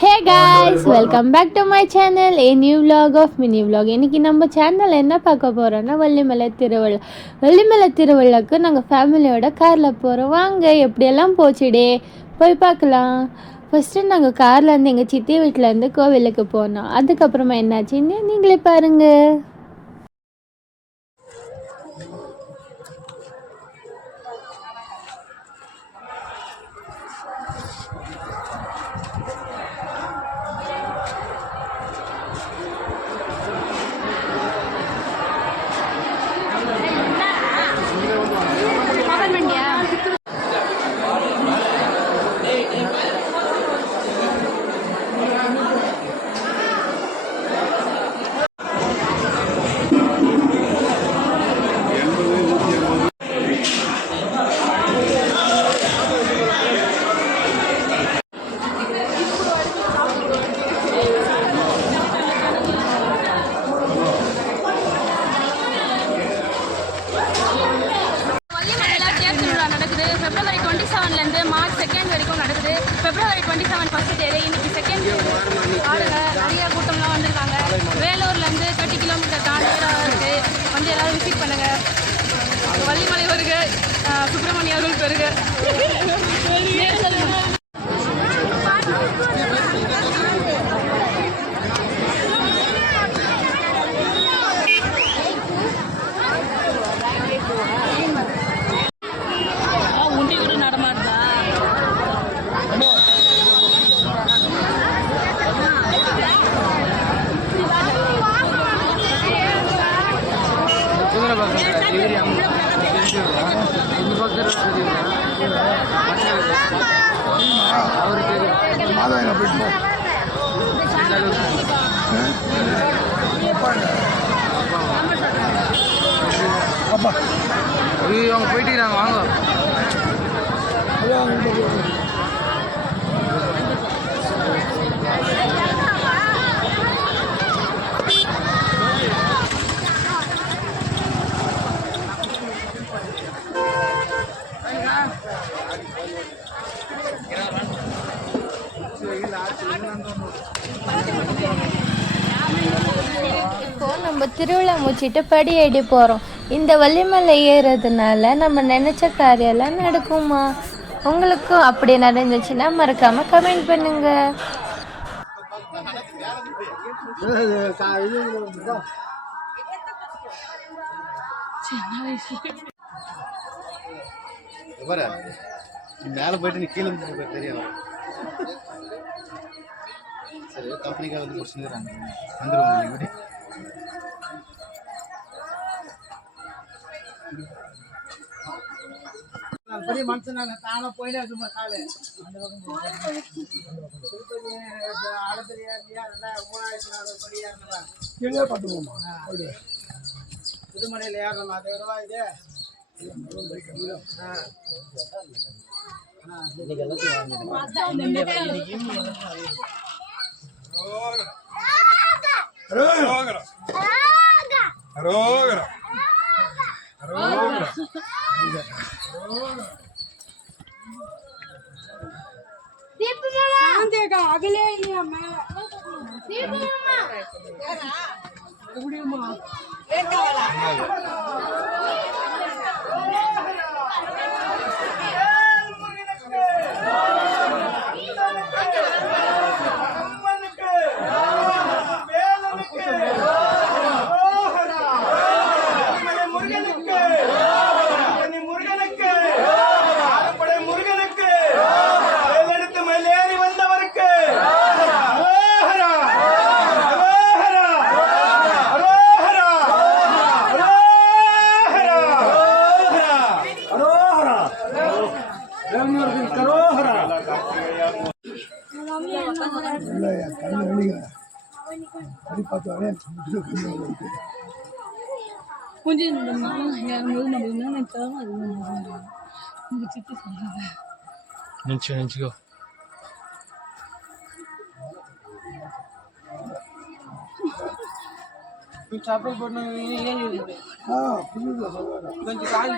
Hey guys, welcome back to my channel a new vlog of mini vlog. இன்றைக்கி நம்ம channel என்ன பார்க்க போகிறோன்னா வள்ளிமலை திருவிழா. வள்ளிமலை திருவிழாவுக்கு நாங்கள் ஃபேமிலியோட காரில் போகிறோம். வாங்க எப்படியெல்லாம் போச்சுடே போய் பார்க்கலாம். ஃபஸ்ட்டு நாங்கள் கார்லேருந்து எங்கள் சித்தி வீட்டிலேருந்து கோவிலுக்கு போனோம். அதுக்கப்புறமா என்னாச்சுன்னு நீங்களே பாருங்கள். February 27 March 2 வரைக்கும் நடக்குது. February 27 ஃபர்ஸ்ட் டே, இன்னைக்கு செகண்ட் டே. ஆளுங்க நிறைய கூட்டம்லாம் வந்திருக்காங்க. வேலூர்லேருந்து 30 கிலோமீட்டர் தாண்டி இருக்கு. வந்து எல்லாரும் விசிட் பண்ணுங்க. வள்ளிமலை வருக, சுப்பிரமணிய அருள் பெருக. அவங்க போயிட்டு வாங்க. இப்போ நம்ம திருவிழா முடிச்சிட்டு படி ஏறி போகிறோம். இந்த வள்ளிமலை ஏறுறதுனால நம்ம நினச்ச காரியெல்லாம் நடக்குமா? உங்களுக்கும் அப்படி நடந்துச்சுன்னா மறக்காம கமெண்ட் பண்ணுங்க. மேலே போயிட்டு நீ கீழே தெரியும். சரி, கம்பெனிக்காக வந்து முடிச்சுருக்காங்க. வந்துடுவாங்க. பெரிய மனுஷன் தானே போயிட்டே சும்மா காலு கீழே பார்த்துக்கோமா. புதுமலையில் ஏறணும். அதை விடவா இது அகலே கொஞ்சம் நினச்சிக்கோ. சாப்பிட போட்டு கொஞ்சம் கால்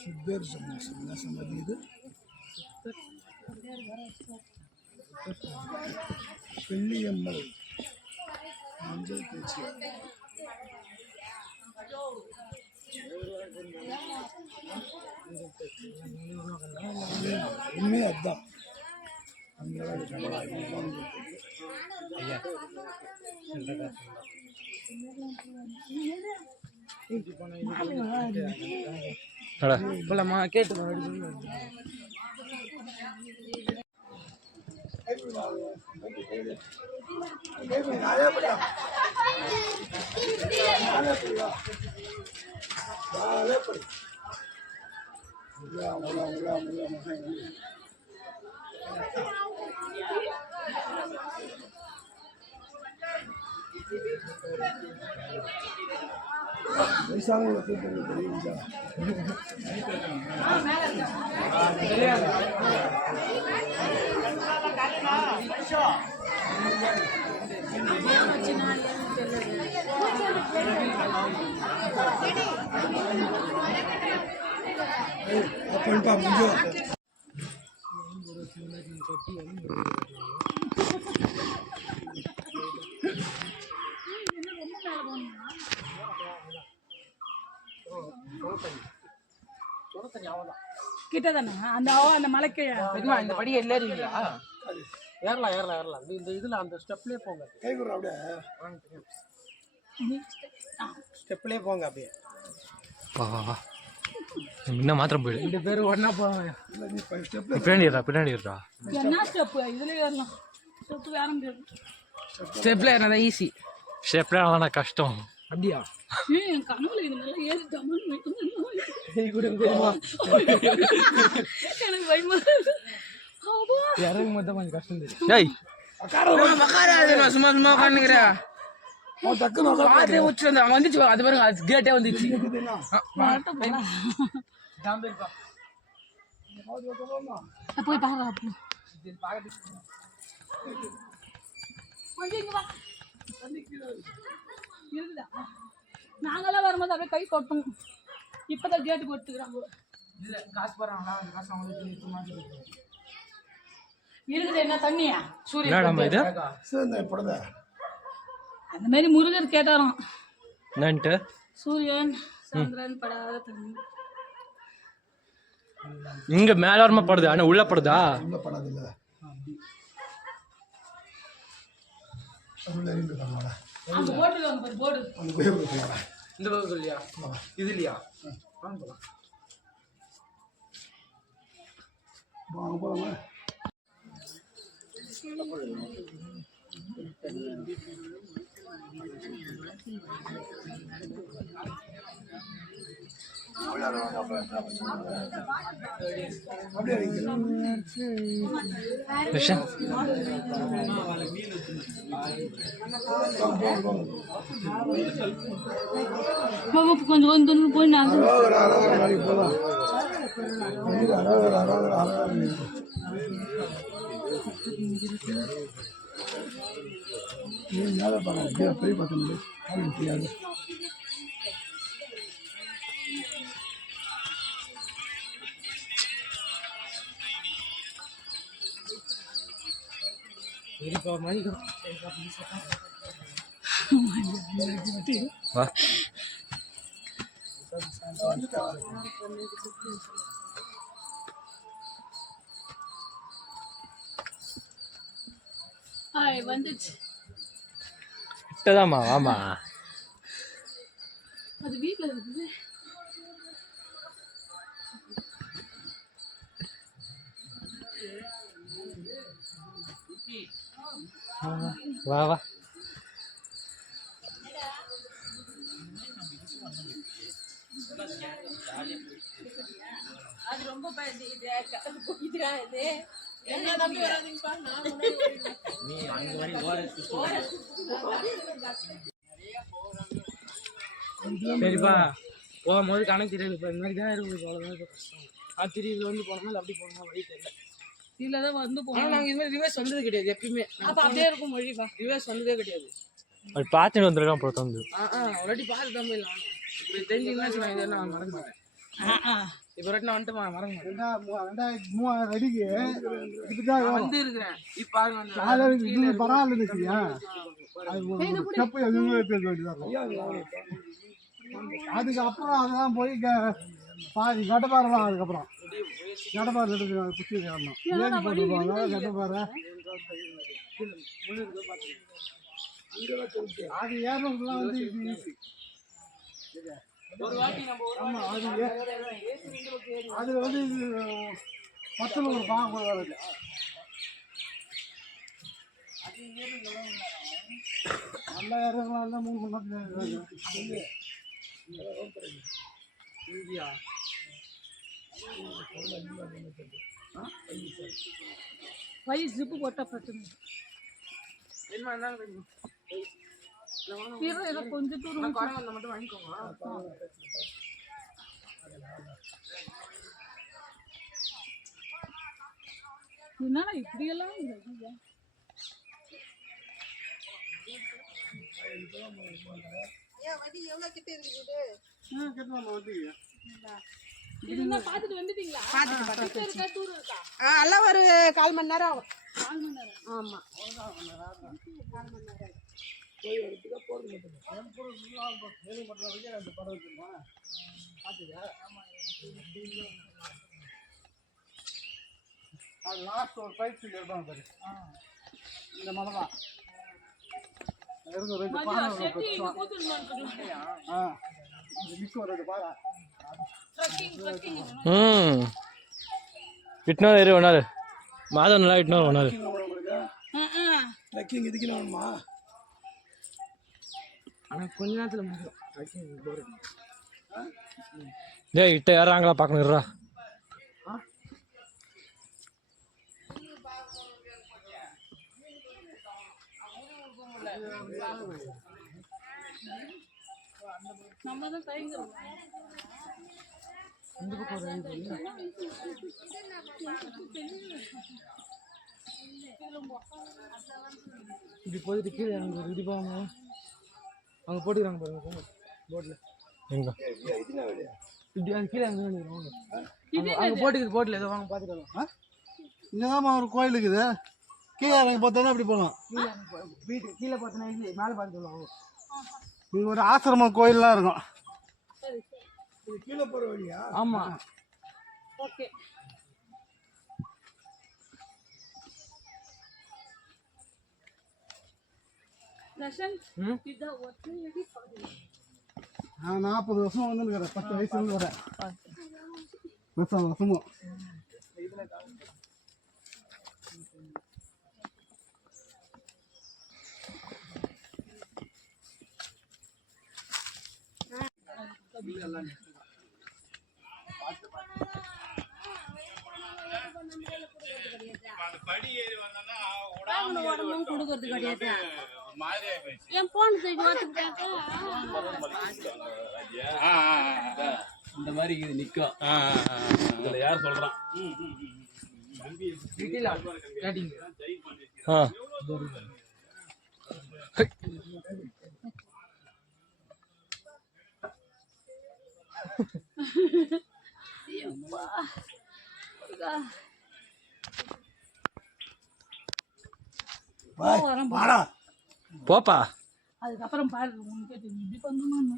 சித்தர் சமாதி என்ன சமாதி இது? வெள்ளியம்மல் மஞ்சள் தேய்ச்சி உண்மையே அதுதான். போலாமா கேட்டு வயசானவங்களுக்கு தெரியுங்களா? பண்ணிப்பா முடிஞ்சு கிட்டதானே அந்த அந்த மலைக்கு இந்த படி ஏறிங்களா? ஏறலாம் ஏறலாம் ஏறலாம். இந்த இதுல அந்த ஸ்டெப்லயே போங்க. கை கொடுற அப்படியே ஸ்டெப்லயே போங்க அப்படியே. வா வா வா இன்னும் மாத்திரம் போயிடு. 2 பேரும் ஒண்ணா போவாங்க. இல்லை நீ ஸ்டெப் பின்னாடி இருடா என்ன ஸ்டெப் இதுல ஏறலாம். ஸ்டெப் வேற முடியாது. ஸ்டெப்ல ஏறினா ஈஸி. ஸ்டெப்லாம் ஆனால் கஷ்டம். அப்படியா? கனவுல இது நல்லா ஏறி டமான்னு எனக்கு பயமா இறங்கும் போது கொஞ்சம் கஷ்டம் தெரியும். ஏய் சும்மா சும்மா உட்காந்துக்கிறேன். டக்குன்னு பாத்தே உச்சு வந்து அவன் வந்துச்சு. அது பாருங்க அது கேட்டே வந்துச்சு. போய் பாரு இருக்குதா? நாங்கெல்லாம் வரும்போது அப்படியே கை கொட்டும். இப்பதான் கேட்டு கொடுத்துக்கிறாங்க. இல்ல காசு போறாங்களா? அந்த காசு அவங்களுக்கு இருக்குது என்ன தண்ணியா என்னடாமா இது? சரி போடுத அந்த மாதிரி முருகர் கேட்டாராம். என்னன்ட்டு? சூரியன் சந்திரன் படாத தண்ணி. இங்க மேலோரமா படுது ஆனா உள்ள படுதா? உள்ள படாது இல்ல. அந்த போர்டுல வந்து போர்டு அந்த கோயில் போகலாம். இந்த பக்கம் இல்லையா? இது இல்லையா? வாங்க போலாமா? கொஞ்சம் கொஞ்சம் போய் நான் போலாம். மேலே பார்க்க பெரிய பார்க்க தெரியாது. வா வந்துச்சு. கிட்டதாம்மா வாமா. அது வீட்டுல இருக்குது. வா வா அது ரொம்ப என்ன நம்பி வராதீங்கப்பா. சரிப்பா போகும்போது கணக்கு தெரியாது. இப்போ இந்த மாதிரி தான் இருக்குது. அவ்வளோதான் இப்போ கஷ்டம். திரு இது வந்து போனோம்னா அப்படி போனோம்னா வழி தெரியல. இதுலதான் வந்து ஆனால் நாங்கள் இது மாதிரி ரிவர்ஸ் வந்தது கிடையாது. எப்பயுமே அப்ப அப்படியே இருக்கும் வழிப்பா. ரிவர்ஸ் வந்ததே கிடையாது. அது பார்த்துட்டு வந்துருக்கான் அப்புறம் தந்து. ஒரு வாட்டி பார்த்து தான் போயிடலாம். இப்படி தெரிஞ்சுங்கன்னா வச்சுக்கோங்க, இதெல்லாம் நான் மறக்க மாட்டேன். இப்போ ரெட்டினா வந்துட்டு மறக்க மாட்டேன். 2000 அடிக்கு இதுக்காக நான் வந்து இருக்கிறேன் இப்போ அது வந்து இது பரவாயில்ல இருந்துச்சுயா. ஸ்டெப்பு எதுவுமே எடுத்து வேண்டியதான். அதுக்கப்புறம் அதெல்லாம் போய் பாதி கட்டப்பாறைலாம் அதுக்கப்புறம் கட்டப்பாறை எடுத்து குச்சி ஏறணும். ஏறி போட்டுருப்பாங்க கட்டப்பாறை. அது ஏறணும்லாம் வந்து இது ஈஸி. ஒரு வாட்டி நம்ம ஆமாம், அது வந்து இது 10 ஒரு பாகம் கூட வருது. நல்லா ஏறலாம் இல்லை 3 மணி நேரத்தில் இந்தியா வயசு ஜிப்பு போட்டால் பிரச்சனை என்ன இருந்தாலும் கிடைக்கும். ஏதோ கொஞ்சம் தூரம் குறை வந்தால் மட்டும் வாங்கிக்கோங்க. என்னடா இப்படியெல்லாம் இருக்குது? இதெல்லாம் பார்த்துட்டு வந்துட்டீங்களா? கிட்ட இருக்கா தூரம் இருக்கா? எல்லாம் ஒரு 1/4 மணி நேரம் ஆகும். 4 மணி நேரம். ஆமா. அது லாஸ்ட் ஒரு பைப் எடுப்பாங்க பாரு. இந்த மலை தான் ரெண்டு பாறை செட்டி இங்க போட்டுருமான்னு மிஸ் ஒரு 2 பாறை. ட்ரக்கிங் இட்னா ஏறி ஒன்னாரு மாதம் நல்லா இட்னா ஒன்னாரு ட்ரெக்கிங் இதுக்கு வேணுமா? ஆனால் கொஞ்ச நேரத்தில் முடியும். டேய் இட்ட ஏறாங்களா பார்க்கணுறா. நம்ம தான் தயங்குறோம். இந்த பக்கம் ஒரு இப்படி போயிட்டு கீழே எனக்கு ஒரு இடிப்பாங்க அவங்க போட்டுக்கிறாங்க பாருங்க போட்டில். எங்க இப்படி அது கீழே அங்கே அங்கே போட்டுக்குது போட்டில் ஏதோ வாங்க பார்த்துக்கலாம். இங்கதான் ஒரு கோயில் இருக்குது. கீழே இறங்கி பார்த்தோன்னா அப்படி போகலாம். வீட்டு கீழே பார்த்தோன்னா இது மேலே பார்த்து சொல்லுவாங்க. இது ஒரு ஆசிரமம் கோயில்லாம் இருக்கும். கீழே போகிற வழியா? ஆமாம். ஓகே. தர்ஷன் இதான் ஒற்றை அடி பாதி. நான் 40 வருஷம் வந்துருக்கிறேன். 10 வயசுலேருந்து வரேன். வருஷமும் உடம்பும் கொடுக்கறது கிடையாது. என் போன் தூக்கி ஓட்டுக்கிட்டாக்க இந்த மாதிரி இது நிற்கும். இதில் யார் சொல்கிறான்? ஆ போப்பா. அதுக்கப்புறம் பாரு உனக்கு இப்படி பண்ணணும்.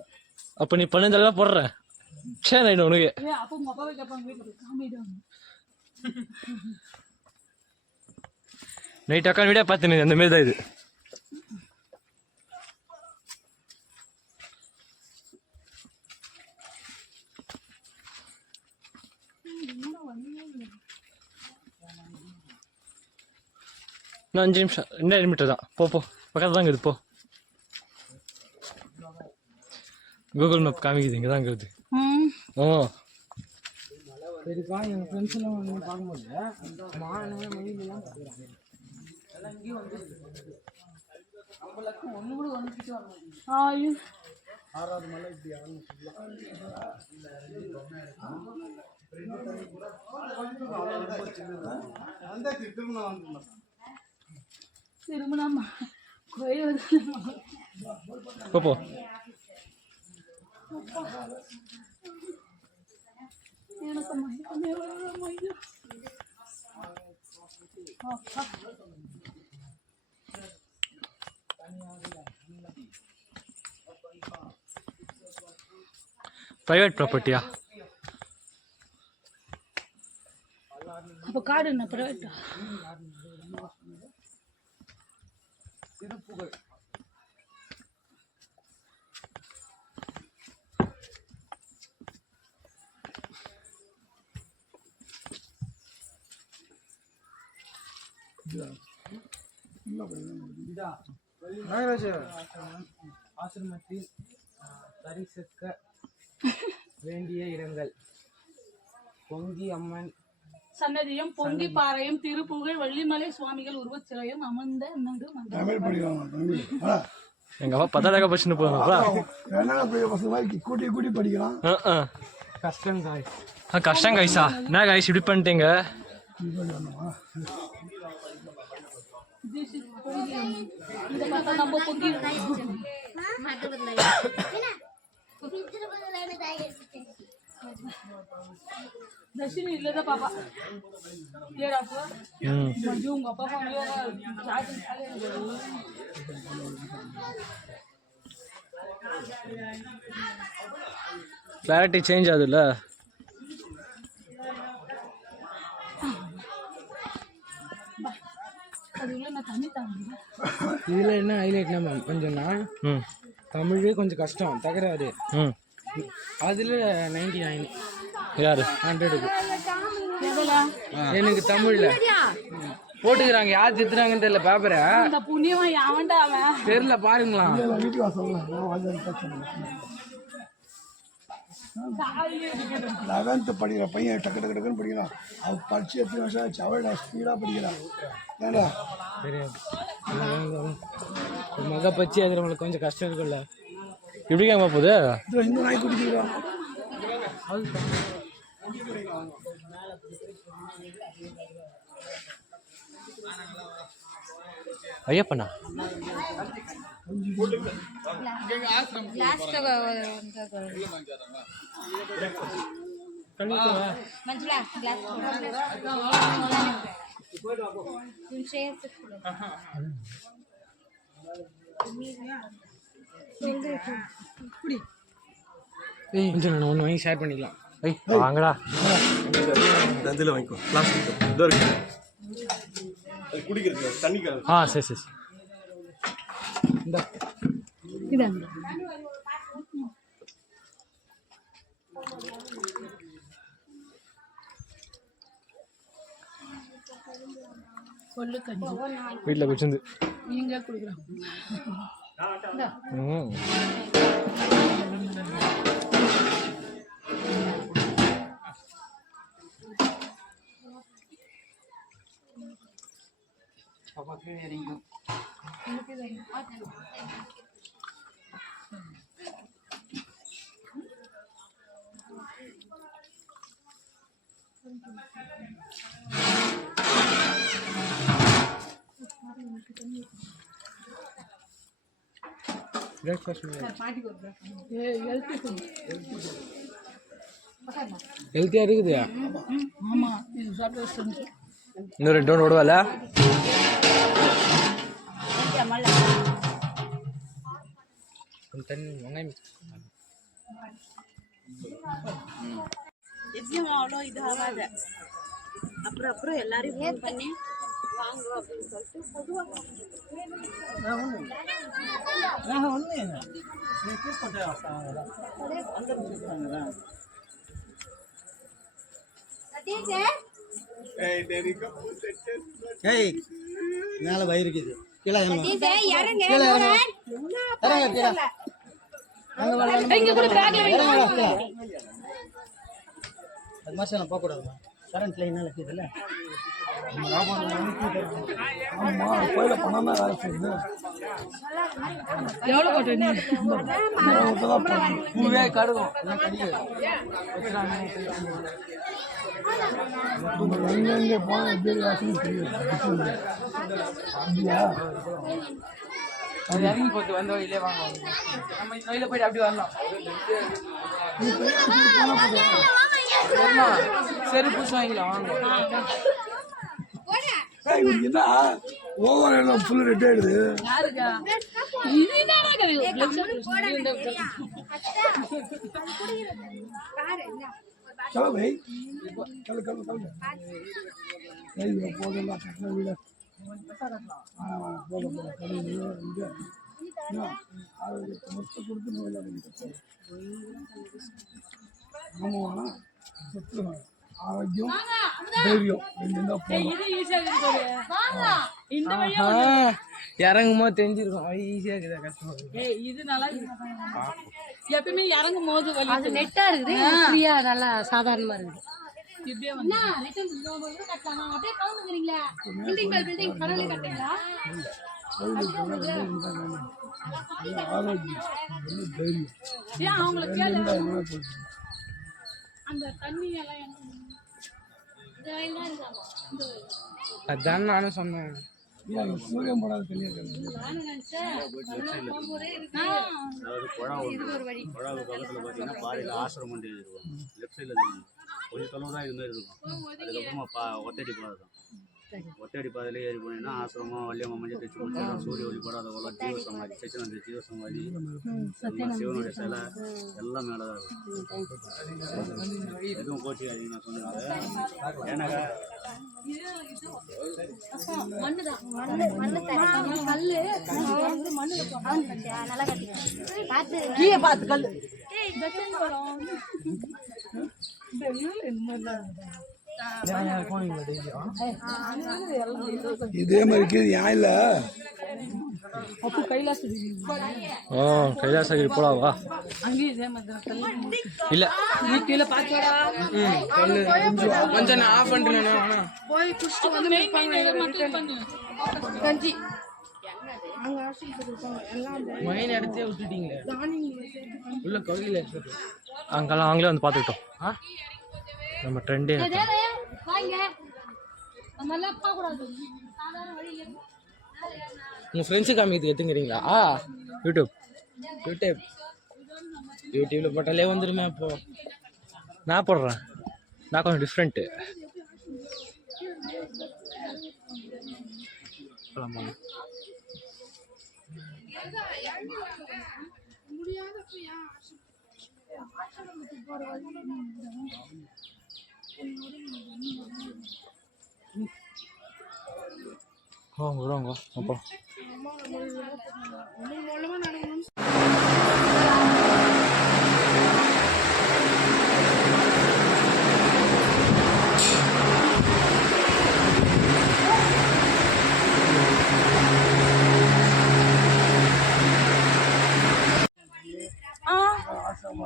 அப்போ நீ பண்ணதெல்லாம் போடுற சரி ரைடு உனக்கு. அப்போ உங்க அப்பாவை கேட்பாங்க வீட்டில் காமிடுவாங்க. நைட் அக்கா வீடியோ பார்த்துன்னு அந்த மாரி தான் இது. இன்னும் 5 நிமிஷம் 2000 மீட்டர் தான். போ பக்கத்தில் தான் இருக்குது. போ கூகுள் மேப் காமிக்குது இங்கே தான் இருக்குது. ஓ சரிப்பா எங்கள் ஃப்ரெண்ட்ஸ் எல்லாம் வந்து பார்க்கும்போது மானமே மயிலெல்லாம் பார்க்குறாங்க. எல்லாம் இங்கேயும் வந்து நம்மளுக்கு ஒன்று கூட வந்துட்டு வர மாட்டேங்குது. 6வது மலை இப்படி திருமணமா கோயில் போ எனக்கு மயக்கமே வர மையம். ப்ரைவேட் ப்ராப்பர்ட்டியா? அப்போ காடு என்ன பிரைவேட்டா? நாகராஜ ஆசிரமத்தில் தரிசிக்க வேண்டிய இடங்கள்: பொங்கி அம்மன் சன்னதியும், பொங்கி பாறையும், திருப்புகழ் வள்ளிமலை சுவாமிகள் உருவச் சிலையும் அமர்ந்த நடு மண்டபம். தமிழ் படிக்கலாம் தமிழ். எங்கள் அப்பா 10ஆம் படிச்சுன்னு போகிறோம்ப்பா. என்னென்ன பெரிய பசங்க மாதிரி கூட்டி கூட்டி படிக்கலாம். கஷ்டம் காய். கஷ்டம் கைஸா. என்ன கைஸ் இப்படி பண்ணிட்டீங்க? இதை பார்த்தா நம்ம பொங்கி தர்ஷினி இல்லதா பாப்பா ஏடா அப்போ மஞ்சு உங்க அப்பா கிளாரிட்டி சேஞ்ச் ஆகுதுல்ல? அதுல நான் தண்ணி தாங்க. இதில் என்ன ஹைலைட்னா மேம் கொஞ்சம்னா தமிழே கொஞ்சம் கஷ்டம் தகராறு. அதில் 99 யாரு 100க்கு எனக்கு தமிழ்ல போட்டுக்கிறாங்க. யார் திட்டுறாங்கன்னு தெரியல. பேப்பரை அந்த புண்ணியமா யாவன்டா அவன் தெரியல பாருங்களா. வீட்டு வாசல் 11th படிக்கிற பையன் டக்கு டக்கு டக்குன்னு படிக்கிறான். அவன் படிச்சு எத்தனை வருஷம் ஆச்சு? அவள் ஸ்பீடாக படிக்கிறான். ஏண்டா தெரியாது மக பச்சு அதில் உங்களுக்கு கொஞ்சம் கஷ்டம் இருக்குல்ல. இப்படி கேட்க போகுது. இந்த நாய் குடிக்கிறான். ஐயப்பண்ணா கொஞ்சம் ஒன்று வாங்கி ஷேர் பண்ணிக்கலாம். வாங்கடா. இதில் வாங்கிக்கோ. பிளாஸ்டிக் இதோ இருக்கு குடிக்கிறது தண்ணி. சரி சரி. இதாங்க கொள்ளு கஞ்சி வீட்டில் குடிச்சிருந்து நீங்க குடுக்குறோம். ஹெல்த்தியாக இருக்குது. ஆமா இது சாப்பிட்டு இன்னும் 2 ரவுண்ட் ஓடுவால. தண்ணி வெங்காயம் எதுவும் அவ்வளோ இது ஆகாத. அப்புறம் எல்லாரையும் ஃபோன் பண்ணி வாங்க அப்படின்னு சொல்லிட்டு பொதுவாக மேல வயிறுக்குது. கீழே அது மாதிரி நான் போகக்கூடாது. கரண்ட் லைனால இருக்குதுல்ல. கோயில பணம் தான் வேலை செய்யுது. எவ்வளோ போட்டேன் பூவே கடுகும். எங்கெங்கே போனால் எப்படி வாசனை தெரியுது. அப்படியா அது இறங்கி போட்டு வந்த வழியிலே வாங்க நம்ம இந்த வழியில போயிட்டு அப்படி வரலாம் செருப்பு புதுசு வாங்கிக்கலாம் வாங்க என்ன ஓவர் எல்லாம் ஃபுல் ரெட் ஆயிடுது. चलो भाई चलो चलो चलो नहीं போடலாம் கட்டண வீடு போடலாம் கட்டண வீடு இங்க அது மொத்த கொடுத்து நோயில ஆமாம் சொத்து ஆரோக்கியம் தைரியம் இறங்கும் போது தெரிஞ்சிருக்கும் ஈஸியா இருக்குதா கஷ்டமா இது நல்லா எப்பயுமே இறங்கும் போது அது நெட்டா இருக்குது ஃப்ரீயா நல்லா சாதாரணமா இருக்குது. இப்படியே வந்து அப்படியே கவுந்துக்கிறீங்களா பில்டிங் கடவுளே கட்டுங்களா ஆரோக்கியம் தைரியம் ஏன் அவங்களை கேளு அந்த தண்ணி எல்லாம் அதான் நானும் சொன்னேன் சூரியன் படாத தனியாக குழாவு பக்கத்தில் பார்த்தீங்கன்னா பாறையில் ஆசிரமம் ஒன்று இருக்கும் லெஃப்ட் சைடில் தெரியும் கொஞ்சம் தொலைவு தான் இது மாதிரி இருக்கும் அதுக்கப்புறமா ஒத்தடி பாதை தான் ஒத்தடி பாதையில ஏறி போனீங்கன்னா ஆசிரமம் வள்ளியம்மா மஞ்சள் தேய்ச்சி முடிச்சாலும் சூரிய ஒளிப்படாத போல ஜீவ சமாதி சச்சினந்த ஜீவ சமாதி சிவனுடைய சிலை எல்லாம் மேலே தான் இருக்கும் எதுவும் கோச்சி அதிகமாக சொன்னாங்க ஏன்னாக்கா இதே மாதிரி ஏன் இல்ல கைலாசகிரி போலாவா இல்ல கொஞ்சம் நான் ஆஃப் பண்றேன் மெயின் இடத்தையே விட்டுட்டீங்களே உள்ள கோயில அங்கெல்லாம் அவங்களே வந்து பார்த்துக்கிட்டோம் நம்ம ட்ரெண்டே உங்க ஃப்ரெண்ட்ஸு காமிக்கிறதுக்கு எடுத்துங்கிறீங்களா யூடியூப் யூடியூப்ல போட்டாலே வந்துருமே அப்போ நான் போடுறேன் நான் கொஞ்சம் டிஃப்ரெண்ட்டு வருவாங்க அப்புறம்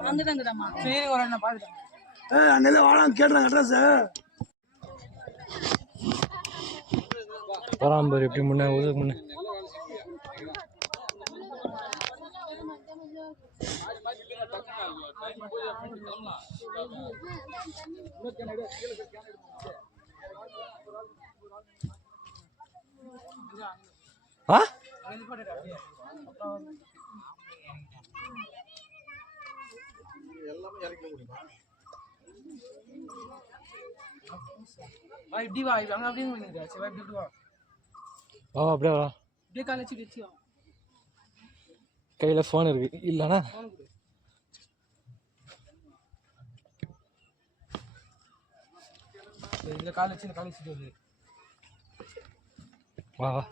வந்துட்டாங்கடாமா சரி வரேன் நான் பார்த்துட்டேன் அங்கே வாழான்னு கேட்டுறாங்க அட்ரஸ் பராம்பர் எப்படி முன்னே உதவுக்கு முன்னே ஆ இப்படி வா அங்க அப்படின்னு பண்ணிருக்கா சரி இப்படி வா அப்படியே வா இப்படியே காலேஜ் வச்சு வா கையில் ஃபோன் இருக்கு இல்லைண்ணா இந்த காலேஜ் வருது வா வா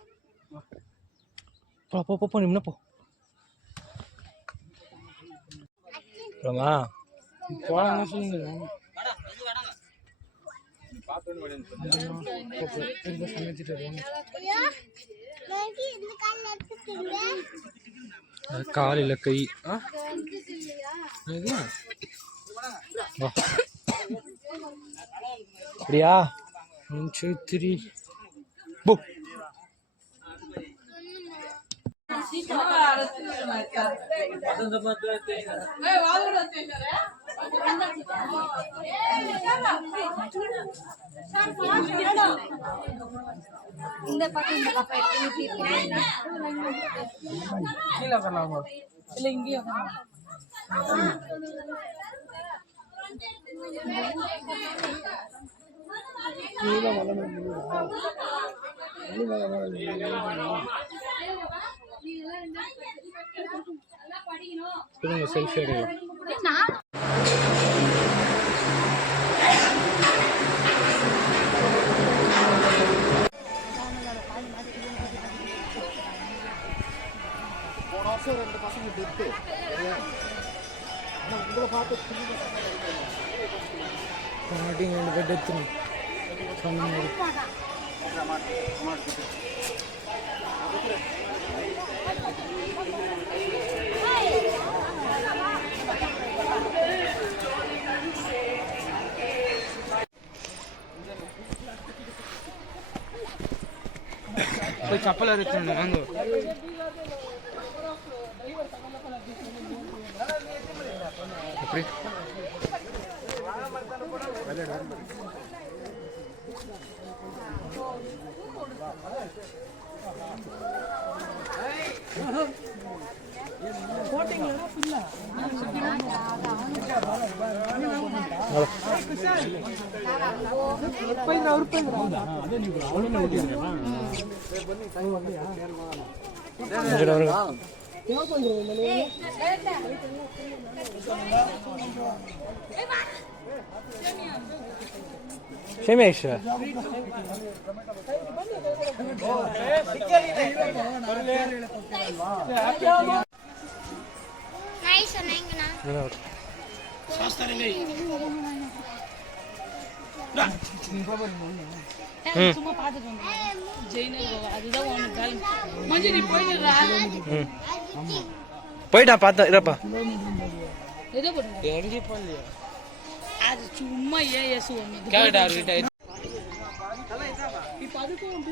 போ போ போ நீ முன்ன போ போமா போலாங்க சொல்லுங்க காலில் கை அப்படியா 1 2 3 போ கீழே உட்காரலாமா? இல்லை இங்கேயே செல்ஃபி எடுக்கலாம். போன வருஷம் 2 பசங்க டெத்து. ஆனால் உங்களை பார்த்து மாட்டிங்க 2 பேர் டெத்து சொன்ன மாதிரி. போய் சப்பல் அரைச்சு வாங்க. எப்படி ஷேமேஷ் சும்மா பார்த்துட்டு வந்தேன். ஜெயினர் அதுதான் ஒன்று பேலன்ஸ். மஞ்சள் நீ போயிடுறா. போயிட்டா பார்த்தா இருப்பா. எதோ போடுங்க. எங்கே போகலையா? அது சும்மா ஏஎஸ் ஒன்று. கேட்டா அவர்கிட்ட இப்போ அதுக்கும்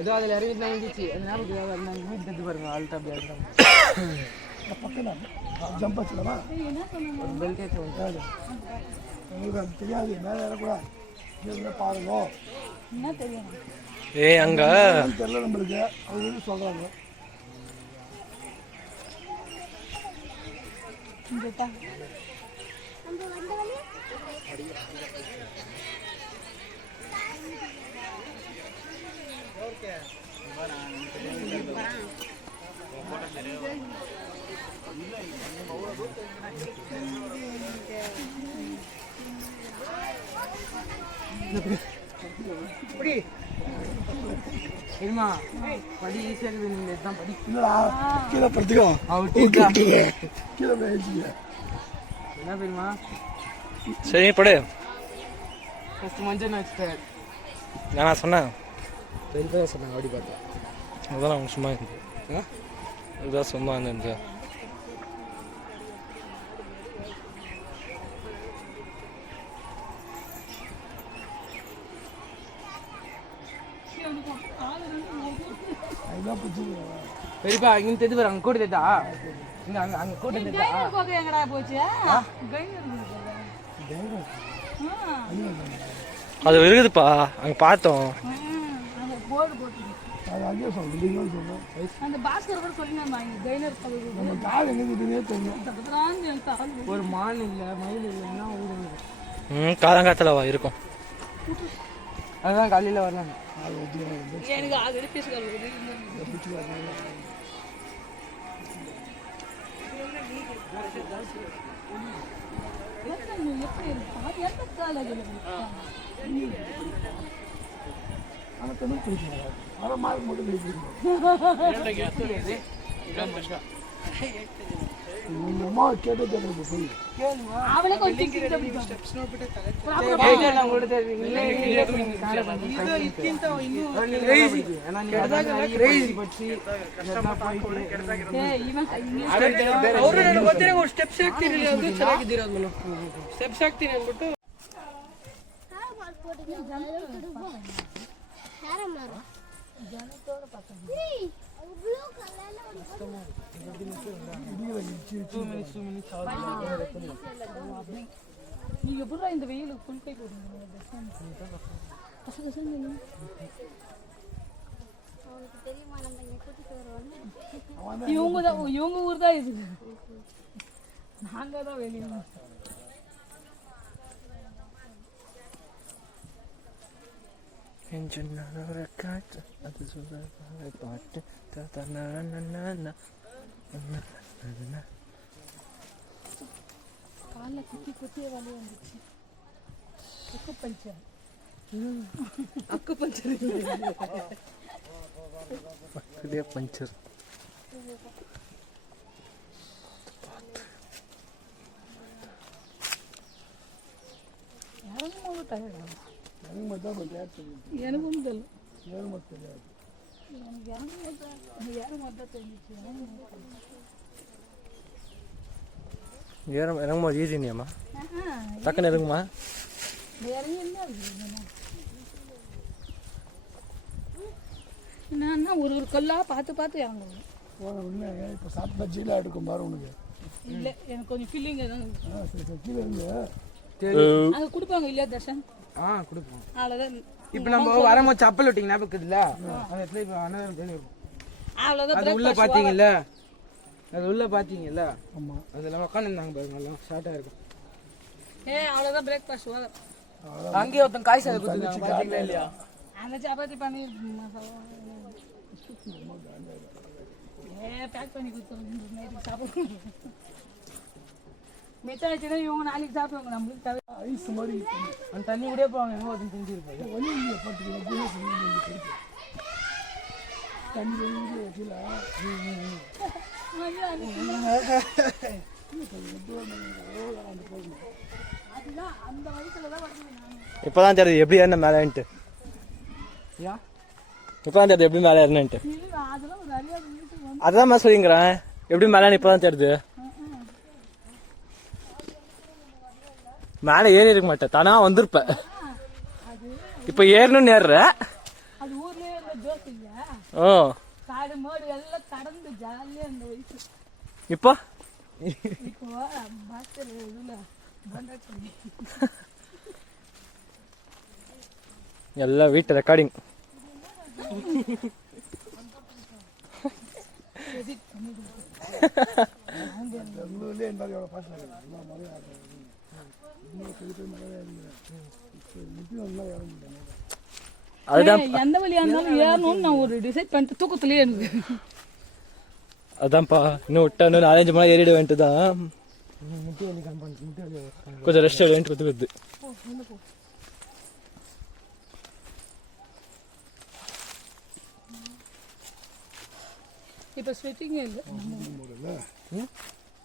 ஏதோ அதில் இறங்கிட்டு இருந்துச்சு. அது ஞாபகம் வீட்டு தந்து பாருங்க. ஆல்ட்டா அப்படி பக்கம் ஜம்ப் வச்சுலமா ஒரு பெல்ட்டே தோணுது. உங்களுக்கு அது தெரியாது. மேலே ஏறக்கூடாது. பாருங்க என்ன தெரியும்? ஏய் அங்க தெரியல நம்மளுக்கு. அது எது சொல்கிறாங்க. சரிம்மா படி ஈஸியாக இருக்குது. தான் படி கீழே படுத்துக்கோ. கீழே போயிடுச்சு. என்ன தெரியுமா? சரி படு. ஃபஸ்ட்டு மஞ்சள் வச்சுட்டேன். நான் சொன்னேன். பெருசாக தான் சொன்னாங்க. அப்படி பார்த்தேன். அதெல்லாம் அவங்க சும்மா இருக்கு. இதுதான் சும்மா இருந்தது. பெரியப்பா இங்கே தெரிஞ்சு பாரு. அங்கே கூட தெரியுதா? இங்கே அங்கே அங்கே கூட தெரியுதா? எங்கடா போச்சு? அது இருக்குதுப்பா, அங்கே பார்த்தோம். அந்த பாஸ்கர் கூட சொல்லிங்க கைனர் ஒரு மான் இல்லை, மயில் இல்லைன்னா ஊர் காலங்காத்தில் இருக்கும். அதுதான் காலையில் வரலாம். எனக்கு அது பேசுகிறாங்க. எப்படி இருக்கு? எந்த காலேஜில் ஆனால் தண்ணி குடிக்கிறாங்க ஆனால் மார்க் மட்டும் குடிக்கிறாங்க உங்கள் அம்மா கேட்டு போய் அவளே கொஞ்சம் ಸ್ಟೆಪ್ಸ್ ಆಗ್ತಿರಲಿಲ್ಲ ಅದು ಚೆನ್ನಾಗಿದ್ದೀರ ಸ್ಟೆಪ್ಸ್ ಆಗ್ತೀನಿ ಅಂದ್ಬಿಟ್ಟು நீங்க எப்படா இந்த வெயிலுக்கு ஃபுல் கை போடுங்க இவங்க ஊர் தான் இது நாங்க தான் வெளியே காலில் குத்தி குத்தியே வலி வந்துச்சு அக்கு பஞ்சர் பஞ்சர் இறங்கும்போது டயர்டாகும் எனக்கு மட்டும் கொஞ்சம் டேட் தெரியும் எனக்கும் தெரியல ஏழு மட்டும் தெரியாது எனக்கு இறங்கும்போது தான் தெரிஞ்சிச்சு இறங்கும்போது ஈஸினியாம்மா டக்குன்னு இறங்குமா இறங்கி என்ன இருக்குது என்னன்னா ஒரு கல்லா பார்த்து பார்த்து இறங்குவோம் போன உடனே இப்போ சாப்பிட்டா ஜீலா எடுக்கும் பாரு உனக்கு இல்லை எனக்கு கொஞ்சம் ஃபீலிங் தான் சரி சரி கீழே இருந்து அங்கே கொடுப்பாங்க இல்லையா தர்ஷன் கொடுப்போம். அவ்வளோதான் இப்போ நம்ம வரும்போது சப்பல் விட்டீங்க ஞாபகம் இருக்குதுல்ல அந்த இடத்துல இப்போ அண்ணன் தெரியும் அவ்வளோதான் அது உள்ள பார்த்தீங்கல்ல அது உள்ள பார்த்தீங்கல்ல ஆமாம் அதெல்லாம் உட்காந்துருந்தாங்க பாருங்க எல்லாம் ஷார்ட்டாக இருக்கும் அவ்வளோதான் பிரேக்ஃபாஸ்ட் வாங்க அங்கேயே ஒருத்தன் காய் சாதம் கொடுத்துருக்காங்க பார்த்தீங்களா இல்லையா அந்த சப்பாத்தி பண்ணி பேக் பண்ணி கொடுத்தோம் நைட்டுக்கு சாப்பிடுவோம் மிச்சம் ஆச்சுன்னா இவங்க நாளைக்கு சாப்பிடுவாங்க நம்மளுக்கு தவிர ஐஸ் மாதிரி அந்த தண்ணி கூட போவாங்க என்ன ஒருத்தன் தெரிஞ்சிருப்பாங்க வலி இல்லையா பார்த்துக்கலாம் தண்ணி வெளியே கீழே அதுதான் அந்த வயசுல தான் வருது இப்போதான் தெரியுது எப்படி ஏறின மேலேன்ட்டு இப்போதான் தெரியுது எப்படி மேலே ஏறினேன்ட்டு அதெல்லாம் ஒரு அறியாத வீட்டுக்கு வந்து அதான் சொல்லிங்கிறேன் எப்படி மேலே இப்போதான் தெரியுது மேலே ஏறி இருக்க மாட்டேன் தானா வந்திருப்ப இப்போ ஏறணும்னு ஏறுற அது ஊர்லயே இருந்த ஜோக் இல்லையா ஓ காடு மாடு எல்லாம் கடந்து ஜாலியா இந்த வயசு இப்போ இப்போ பாஸ்டர் இதுல பண்டாட்டி எல்லாம் வீட்டு ரெக்கார்டிங் பெங்களூர்லேயே இந்த மாதிரி எவ்வளோ பாட்டு எல்லா மழையும் அதுதான் எந்த வழியா இருந்தாலும் ஏறணும்னு நான் ஒரு டிசைட் பண்ணிட்டு தூக்கத்துலயே எனக்கு அதான்ப்பா இன்னும் விட்டா இன்னும் 4-5 மணி ஏறிட வேண்டியது தான் கொஞ்சம் ரெஸ்ட் எடுத்து வருது இப்போ ஸ்வெட்டிங்கே இல்லை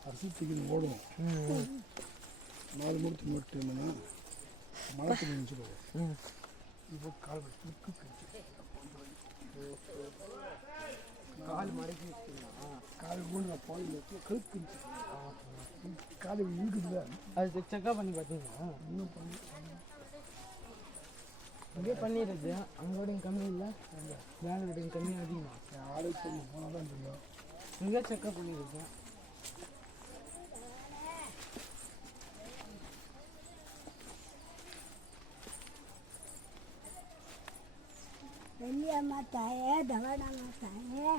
அரிசி தூக்கி ஓடும் 4 மூணு மட்டும் என்னன்னா மழை தண்ணி சொல்லுவோம் இப்போ கால் கால் மடக்கி கால் மூணு பால் வச்சு கழுத்து கால் இருக்குதுல்ல அது செக்கப் பண்ணி பார்த்தீங்களா இன்னும் பண்ணி அங்கே பண்ணிடுறது அங்கோட கம்மி இல்லை வேலை கம்மி அதிகமாக ஆரோக்கியம் போனால் தான் தெரியும் இங்கே செக்கப் பண்ணிடுறது வெளியே மாத்தாயே தவணா மாத்தாயே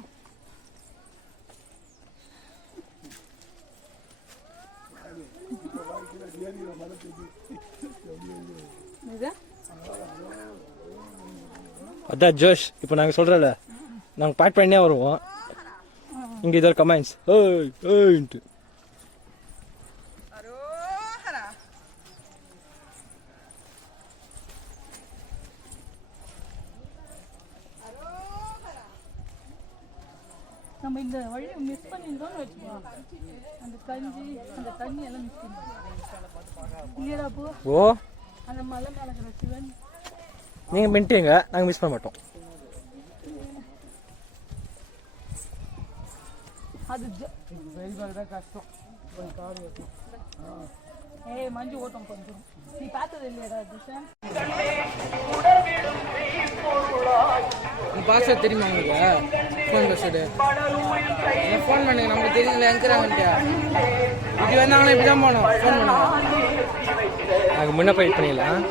அதான் ஜோஷ் இப்போ நாங்கள் சொல்கிறோம்ல நாங்கள் பேக் பண்ணியே வருவோம் இங்கே இதோ கமெண்ட்ஸ் ஏய் ஏய்ன்ட்டு நம்ம இந்த வழியை மிஸ் பண்ணியிருந்தோம்னு வச்சுக்கோ, அந்த கஞ்சி அந்த தண்ணி எல்லாம் மிஸ் பண்ணிடுவோம் இல்லையா போ. ஓ அந்த மலை மேலே இருக்கிற சிவன் நீங்கள் மின்ட்டீங்க, நாங்கள் மிஸ் பண்ண மாட்டோம். அது வெயில் தான் கஷ்டம், கொஞ்சம் காடு வைக்கும். ஏய் மஞ்சு ஓட்டம் கொஞ்சம் நீ பார்த்தது இல்லையாடா திஷா? உங்கள் பாஸ்வேர்ட் தெரியுமா உங்களுக்கு? ஃபோன் பாஸ்வேர்டு ஃபோன் பண்ணுங்க, நம்மளுக்கு தெரியல எங்கிறாங்கன்ட்டு. இப்படி வந்தாங்கன்னா இப்படி தான் போகணும், ஃபோன் பண்ணுங்க. நாங்கள் முன்ன போய் பண்ணிடலாம்.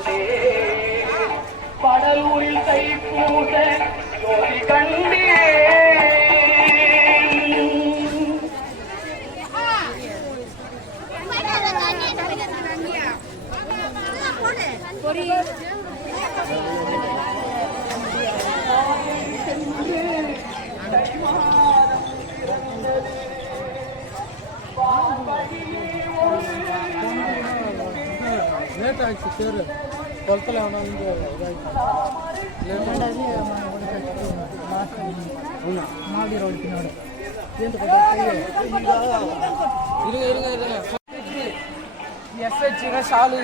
லேட் ஆகிடுச்சு பேர் குளத்தில் வேணா வந்து மாடி ரோடு பின்னாடி இருங்க இருங்க இருங்க. எஸ்ஹெச்சுங்க ஷாலு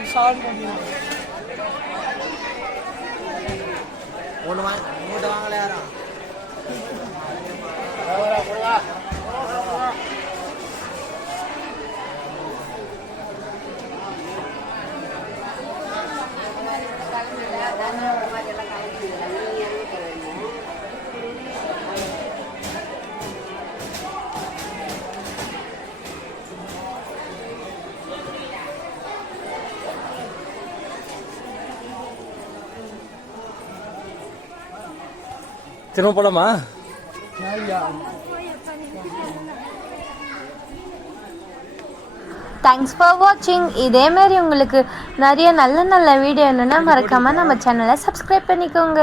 ஒன்று வாங்கல யாரும் திரும்ப போலாமா? தேங்க்ஸ் ஃபார் வாட்சிங். இதேமாரி உங்களுக்கு நிறைய நல்ல நல்ல வீடியோ வேணும்னா மறக்காமல் நம்ம சேனலை சப்ஸ்கிரைப் பண்ணிக்கோங்க.